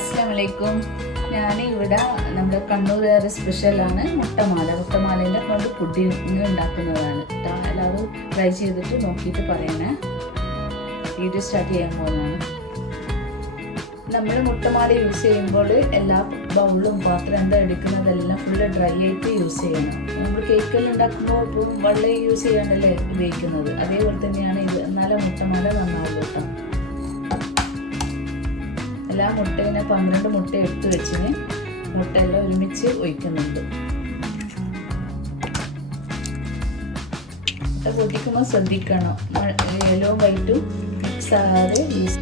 അസ്സലാമലൈക്കും. ഞാനിവിടെ നമ്മുടെ കണ്ണൂരുകാർ സ്പെഷ്യലാണ് മുട്ടമാലേൻ്റെ കൊണ്ട് പുഡിങ് ഉണ്ടാക്കുന്നതാണ്. എല്ലാവരും ട്രൈ ചെയ്തിട്ട് നോക്കിയിട്ട് പറയണേ. വീഡിയോ സ്റ്റാർട്ട് ചെയ്യാൻ പോകുന്നതാണ്. നമ്മൾ മുട്ടമാല യൂസ് ചെയ്യുമ്പോൾ എല്ലാ ബൗളും പാത്രം എന്താ എടുക്കുന്നതെല്ലാം ഫുള്ള് ഡ്രൈ ആയിട്ട് യൂസ് ചെയ്യണം. നമ്മൾ കേക്കെല്ലാം ഉണ്ടാക്കുമ്പോൾ ഇപ്പം വെള്ളം യൂസ് ചെയ്യാണ്ടല്ലേ ഉപയോഗിക്കുന്നത്, അതേപോലെ തന്നെയാണ് ഇത്. എന്നാലും മുട്ടമാല നന്നാവുള്ളൂ കേട്ടോ. എല്ലാ മുട്ടേനെ 12 മുട്ട എടുത്ത് വെച്ചിന് മുട്ടയെല്ലാം ഒരുമിച്ച് ഒഴിക്കുന്നുണ്ട്. മുട്ട പൊട്ടിക്കുമ്പോൾ ശ്രദ്ധിക്കണം, യെല്ലോ വൈറ്റും മിക്സ് ആകാതെ യൂസ്.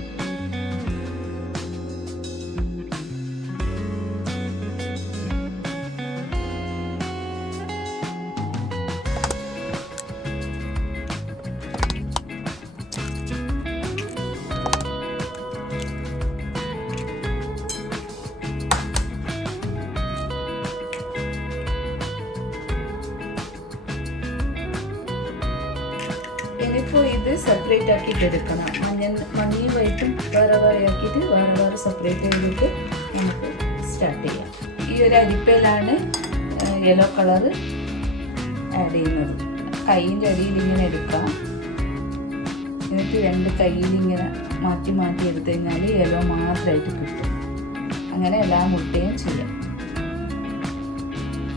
ഇനിയിപ്പോൾ ഇത് സെപ്പറേറ്റ് ആക്കിയിട്ട് എടുക്കണം. മഞ്ഞയും വൈറ്റും വേറെ വേറെ ആക്കിയിട്ട് വേറെ സെപ്പറേറ്റ് ചെയ്തിട്ട് നമുക്ക് സ്റ്റാർട്ട് ചെയ്യാം. ഈ ഒരു അരിപ്പയിലാണ് യെല്ലോ കളറ് ആഡ് ചെയ്യുന്നത്. കൈയിൻ്റെ അടിയിൽ ഇങ്ങനെ എടുക്കാം. എന്നിട്ട് 2 കൈയിൽ ഇങ്ങനെ മാറ്റി എടുത്തു കഴിഞ്ഞാൽ യെല്ലോ മാത്രമായിട്ട് കിട്ടും. അങ്ങനെ എല്ലാ മുട്ടയും ചെയ്യാം.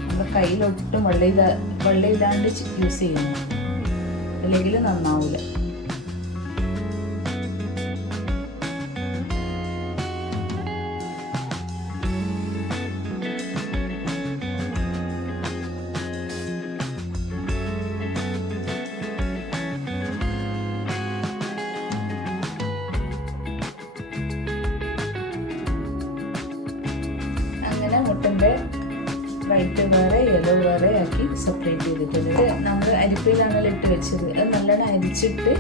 നമ്മൾ കയ്യിലൊട്ടും വെള്ളമില്ലാണ്ട് യൂസ് ചെയ്യുന്നു, അല്ലെങ്കിൽ നന്നാവില്ല. അങ്ങനെ മുട്ടൻ്റെ വൈറ്റ് വേറെ യെല്ലോ വേറെ ആക്കി സെപ്പറേറ്റ് ചെയ്തിട്ടുണ്ട്. നമ്മൾ അരിപ്പയിലാണല്ലോ ഇട്ട് വെച്ചത്. അത് നല്ലോണം അരിച്ചിട്ട്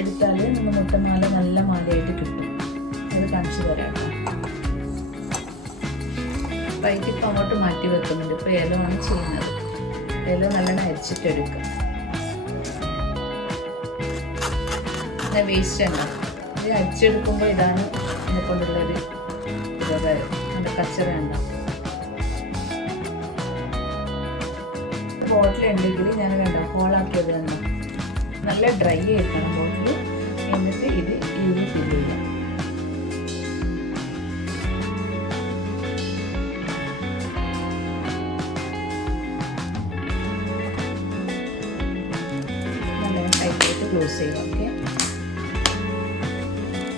എടുത്താൽ നമ്മൾ മുട്ടമാല നല്ല മാലയായിട്ട് കിട്ടും. അത് കാണിച്ചു തരാം. വൈറ്റ് ഇപ്പം അങ്ങോട്ട് മാറ്റി വെക്കുന്നുണ്ട്. ഇപ്പോൾ യെല്ലോ ആണ് ചെയ്യുന്നത്. യെല്ലോ നല്ലോണം അരിച്ചിട്ട് എടുക്കുക. പിന്നെ വേസ്റ്റ് ഉണ്ടാവും. ഇത് അരിച്ചെടുക്കുമ്പോൾ ഇതാണ് ഇതിനെ കൊണ്ടുള്ളൊരു ഉപകാരം. നല്ല കച്ചറ ഉണ്ടാവും. ബോട്ടിൽ ഉണ്ടെങ്കിൽ ഞാൻ കണ്ടോ ഹോളാക്കിയത് കണ്ടോ, നല്ല ഡ്രൈ ആയിരിക്കണം ബോട്ടിൽ. എന്നിട്ട് ഇത് ഫില്ല് ചെയ്യാം. നല്ല ടൈറ്റായിട്ട് ക്ലോസ് ചെയ്യാം. ഓക്കെ,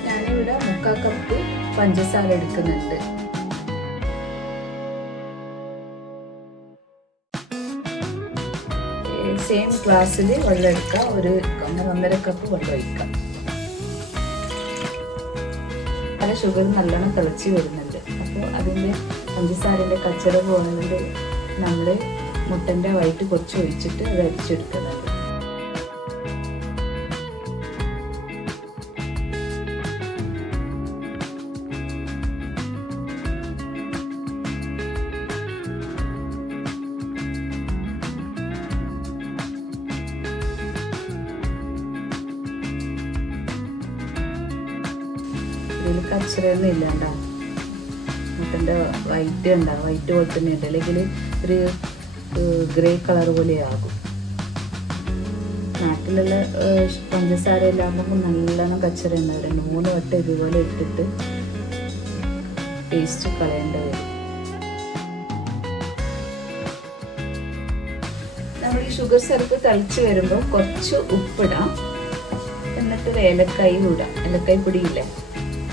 ഞാനിവിടെ 3/4 കപ്പ് പഞ്ചസാര എടുക്കുന്നുണ്ട്. സെയിം ഗ്ലാസ്സിൽ വെള്ളം എടുക്കുക. 1.5 കപ്പ് വെള്ളം ഒഴിക്കാം. പല ഷുഗർ നല്ലോണം തിളച്ച് വരുന്നുണ്ട്. അപ്പോൾ അതിൻ്റെ പഞ്ചസാരൻ്റെ കച്ചറ പോകുന്നുണ്ട്. നമ്മൾ മുട്ടൻ്റെ വൈറ്റ് കുറച്ച് ഒഴിച്ചിട്ട് അത് അരിച്ചെടുക്കുന്നുണ്ട്. ഇതിൽ കച്ചറയൊന്നും ഇല്ലാണ്ട മുട്ടൻ്റെ വൈറ്റ് ഉണ്ടാവും. വൈറ്റ് പോലെ തന്നെ ഉണ്ട്, അല്ലെങ്കിൽ ഒരു ഗ്രേ കളർ പോലെ ആകും. നാട്ടിലുള്ള പഞ്ചസാര ഇല്ലാകുമ്പോൾ നല്ലോണം കച്ചറ ഉണ്ടാവും. 2-3 വട്ടം ഇതുപോലെ ഇട്ടിട്ട് ടേസ്റ്റ് കളയേണ്ടി വരും. നമ്മൾ ഈ ഷുഗർ സിറപ്പ് തിളച്ച് വരുമ്പോൾ കുറച്ച് ഉപ്പിടാം. എന്നിട്ട് ഏലക്കായി ഇടാം. ഏലക്കായി പൊടിയില്ലേ,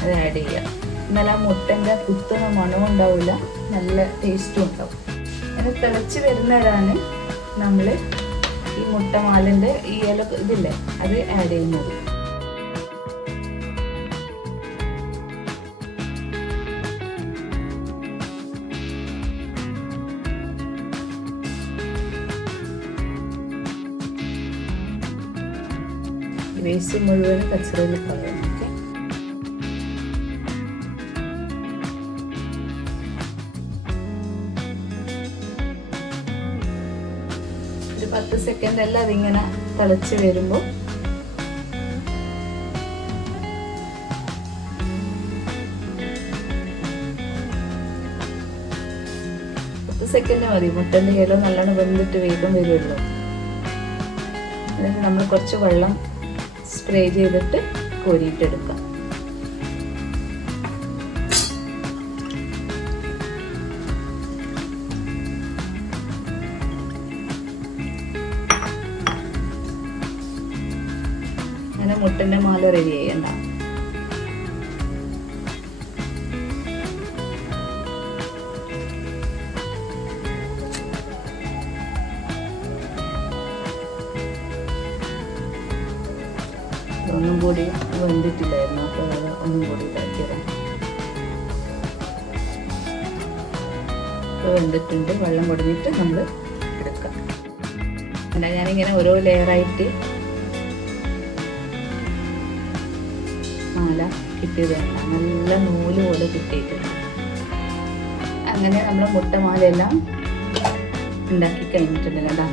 അത് ആഡ് ചെയ്യാം. എന്നാൽ ആ മുട്ടൻ്റെ കുത്തുന്ന മണവും ഉണ്ടാവില്ല, നല്ല ടേസ്റ്റും ഉണ്ടാവും. അങ്ങനെ തിളച്ച് വരുന്നവരാണ് നമ്മൾ ഈ മുട്ടമാലിൻ്റെ ഈ ഇല ഇതില്ലേ അത് ആഡ് ചെയ്യുന്നത്. വേസ്റ്റ് മുഴുവൻ കച്ചറയിൽ കളയാം. ഒരു 10 സെക്കൻഡ് എല്ലാം അതിങ്ങനെ തിളച്ച് വരുമ്പോൾ സെക്കൻഡ് മതി. മുട്ടൻ്റെ യെല്ലോ നല്ലോണം വെന്തിട്ട് വേഗം വരുമല്ലോ. എന്നിട്ട് നമ്മൾ കുറച്ച് വെള്ളം സ്പ്രേ ചെയ്തിട്ട് കോരിയിട്ടെടുക്കാം. അങ്ങനെ മുട്ടൻ്റെ മാല റെഡി ചെയ്യണ്ട. ഒന്നും കൂടി വെന്തിട്ടില്ലായിരുന്നു, അപ്പോൾ അത് ഒന്നും കൂടി ഇതാക്കിയത്. വെന്തിട്ടുണ്ട്. വെള്ളം പൊടിഞ്ഞിട്ട് നമ്മൾ എടുക്കാം. അല്ല, ഞാനിങ്ങനെ ഓരോ ലെയറായിട്ട് മാല കിട്ടിയതാണ്. നല്ല നൂല് പോലെ കിട്ടിയിട്ടുണ്ട്. അങ്ങനെ നമ്മൾ മുട്ടമാലയെല്ലാം ഉണ്ടാക്കി കഴിഞ്ഞിട്ടുണ്ട്. കേട്ടോ,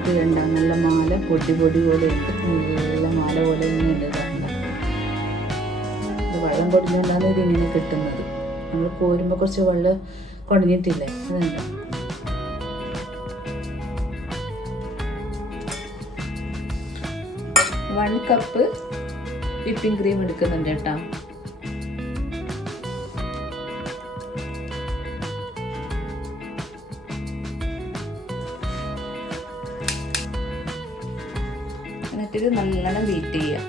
ഇത് കണ്ട നല്ല മാല പൊടി പൊടി പോലെ ഉണ്ട്. നല്ല മാല പോലെ ഉണ്ട്. ഇത് വെള്ളം പൊടിഞ്ഞുകൊണ്ടാണ് ഇതിങ്ങനെ കിട്ടുന്നത്. നമ്മൾ കോരുമ്പോൾ കുറച്ച് വെള്ളം കുടഞ്ഞിട്ടില്ലേ, അതുണ്ട്. വൺ കപ്പ് വിപ്പിംഗ് ക്രീം എടുക്കുന്നുണ്ട് കേട്ടോ. എന്നിട്ട് നല്ലോണം ബീറ്റ് ചെയ്യുക.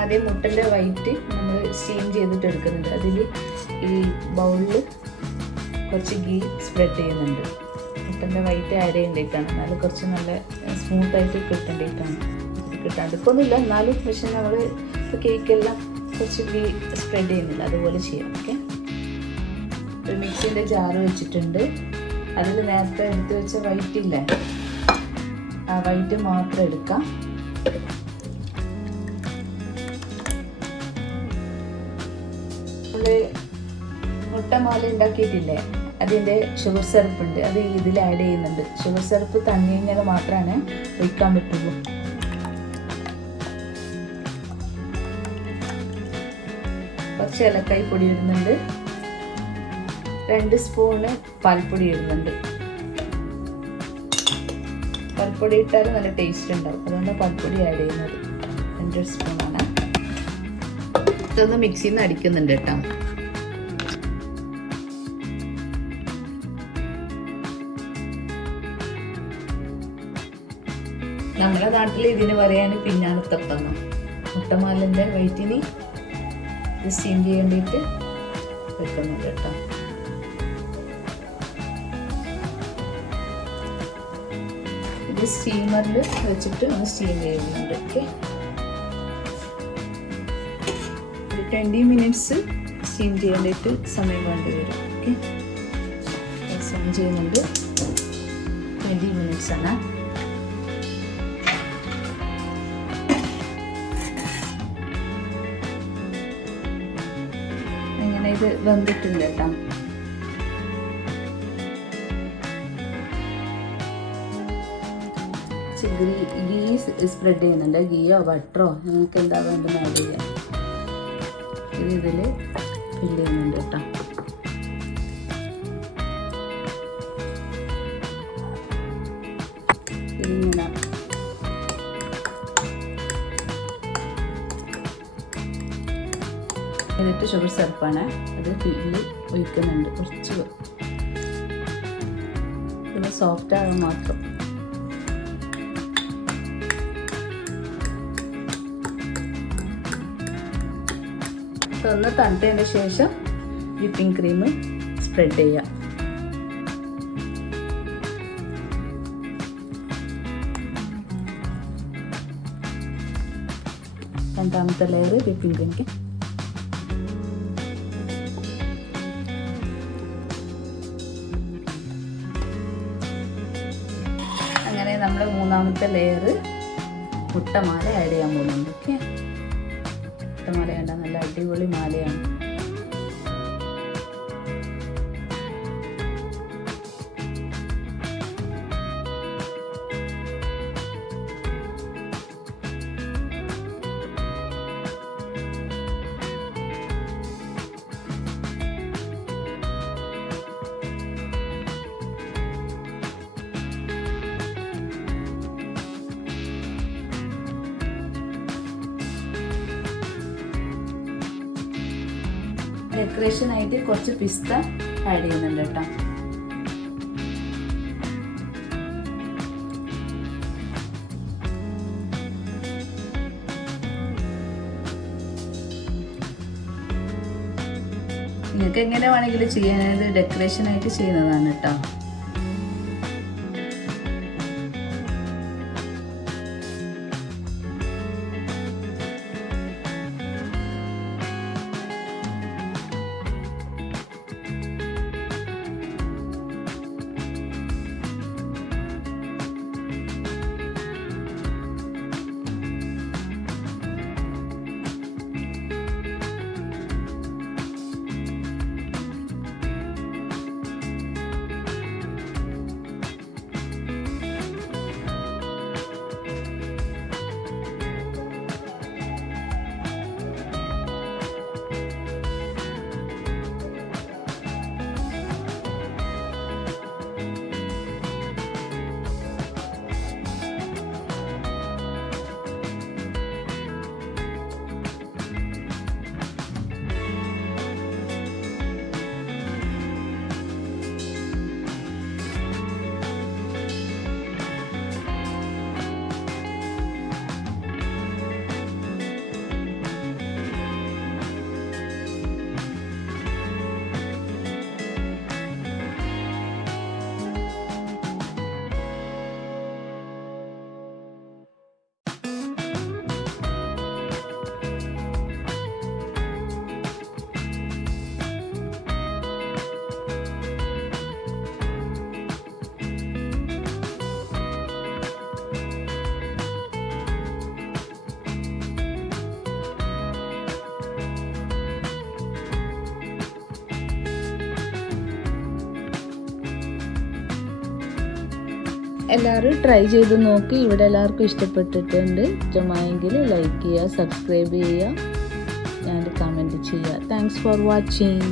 ആദ്യം മുട്ടൻ്റെ വൈറ്റ് നമ്മൾ സ്റ്റീം ചെയ്തിട്ട് എടുക്കുന്നുണ്ട്. അതിൽ ഈ ബൗളിൽ കുറച്ച് ഗീ സ്പ്രെഡ് ചെയ്യുന്നുണ്ട്. മുട്ടൻ്റെ വൈറ്റ് ആഡ് ചെയ്യേണ്ടിയിട്ടാണ്, എന്നാലും കുറച്ച് നല്ല സ്മൂത്തായിട്ട് കിട്ടേണ്ടിയിട്ടാണ്. കിട്ടാണ്ടിക്കൊന്നുമില്ല എന്നാലും, പക്ഷെ നമ്മൾ ഇപ്പോൾ കേക്കെല്ലാം കുറച്ച് ഗീ സ്പ്രെഡ് ചെയ്യുന്നില്ല, അതുപോലെ ചെയ്യാം. ഓക്കെ, ഒരു മിക്സിൻ്റെ ജാറ് വെച്ചിട്ടുണ്ട്. അതിൽ നേരത്തെ എടുത്ത് വെച്ച വൈറ്റ് ഇല്ലേ, ആ വൈറ്റ് മാത്രം എടുക്കാം. മുട്ടമാല ഉണ്ടാക്കിയിട്ടില്ലേ, അതിൻ്റെ ഷുഗർ സിറപ്പ് ഉണ്ട്, അത് ഇതിൽ ആഡ് ചെയ്യുന്നുണ്ട്. ഷുഗർ സിറപ്പ് തങ്ങി കഴിഞ്ഞാൽ മാത്രമാണ് ഒഴിക്കാൻ പറ്റുള്ളൂ. കുറച്ച് ഏലക്കായ് പൊടി ഇടുന്നുണ്ട്. 2 സ്പൂണ് പാൽപ്പൊടി ഇടുന്നുണ്ട്. പാൽപ്പൊടി ഇട്ടാൽ നല്ല ടേസ്റ്റ് ഉണ്ടാവും, അതുകൊണ്ട് പാൽപ്പൊടി ആഡ് ചെയ്യുന്നത്. 2 സ്പൂണാണ്. ഇതൊന്ന് മിക്സിയിൽ നിന്ന് അടിക്കുന്നുണ്ട് കേട്ടോ. നമ്മുടെ നാട്ടിൽ ഇതിന് പറയാൻ പിഞ്ഞാണത്തപ്പം. മുട്ടമാലിൻ്റെ വയറ്റിന് സ്റ്റീം ചെയ്യാൻ വേണ്ടിയിട്ട് വെക്കുന്നുണ്ട് കേട്ടോ. ഇത് സ്റ്റീമറിൽ വെച്ചിട്ട് ഒന്ന് സ്റ്റീം ചെയ്യുന്നുണ്ട്. ഓക്കെ, ഒരു 20 മിനിറ്റ്സ് സ്റ്റീം ചെയ്യാൻ വേണ്ടിയിട്ട് സമയം വേണ്ടി വരും. ഓക്കെ, സ്റ്റീം ചെയ്യുന്നുണ്ട്. 20 മിനിറ്റ്സ് ആണ്. ഇത് വെന്തിട്ടുണ്ട് കേട്ടോ. ഗീ സ്പ്രെഡ് ചെയ്യുന്നുണ്ട്. ഗീയോ ബട്ടറോ നിങ്ങൾക്ക് എന്താ വേണ്ടത് ആഡ് ചെയ്യാം. ഇത് ഇതിൽ ഫില്ല് ചെയ്യുന്നുണ്ട് കേട്ടോ. ഇതിങ്ങനെ എന്നിട്ട് ഷുഗർ സിറപ്പാണ്, അത് ഫില്ല് ഒഴിക്കുന്നുണ്ട്. കുറച്ച് പിന്നെ സോഫ്റ്റ് ആകാൻ മാത്രം. അതൊന്ന് തണുത്തതിന് ശേഷം വിപ്പിംഗ് ക്രീം സ്പ്രെഡ് ചെയ്യാം. രണ്ടാമത്തെ ലെയർ വിപ്പിംഗ് ക്രീം. അങ്ങനെ നമ്മൾ മൂന്നാമത്തെ ലെയർ മുട്ടമാല ആഡ് ചെയ്യാൻ പോകുന്നുണ്ട്. ഓക്കെ, മുട്ടമാല വേണ്ട, നല്ല അടിപൊളി മാലയാണ്. ഡെക്കറേഷൻ ആയിട്ട് കുറച്ച് പിസ്ത ആഡ് ചെയ്യുന്നുണ്ട് കേട്ടോ. നിങ്ങൾക്ക് എങ്ങനെ വേണമെങ്കിലും ചെയ്യാനത് ഡെക്കറേഷൻ ആയിട്ട് ചെയ്യുന്നതാണ് കേട്ടോ. എല്ലാവരും ട്രൈ ചെയ്ത് നോക്കി. ഇവിടെ എല്ലാവർക്കും ഇഷ്ടപ്പെട്ടിട്ടുണ്ട്. ഇഷ്ടമായെങ്കിൽ ലൈക്ക് ചെയ്യുക, സബ്സ്ക്രൈബ് ചെയ്യുക, ആൻഡ് കമൻറ്റ് ചെയ്യുക. Thanks for watching.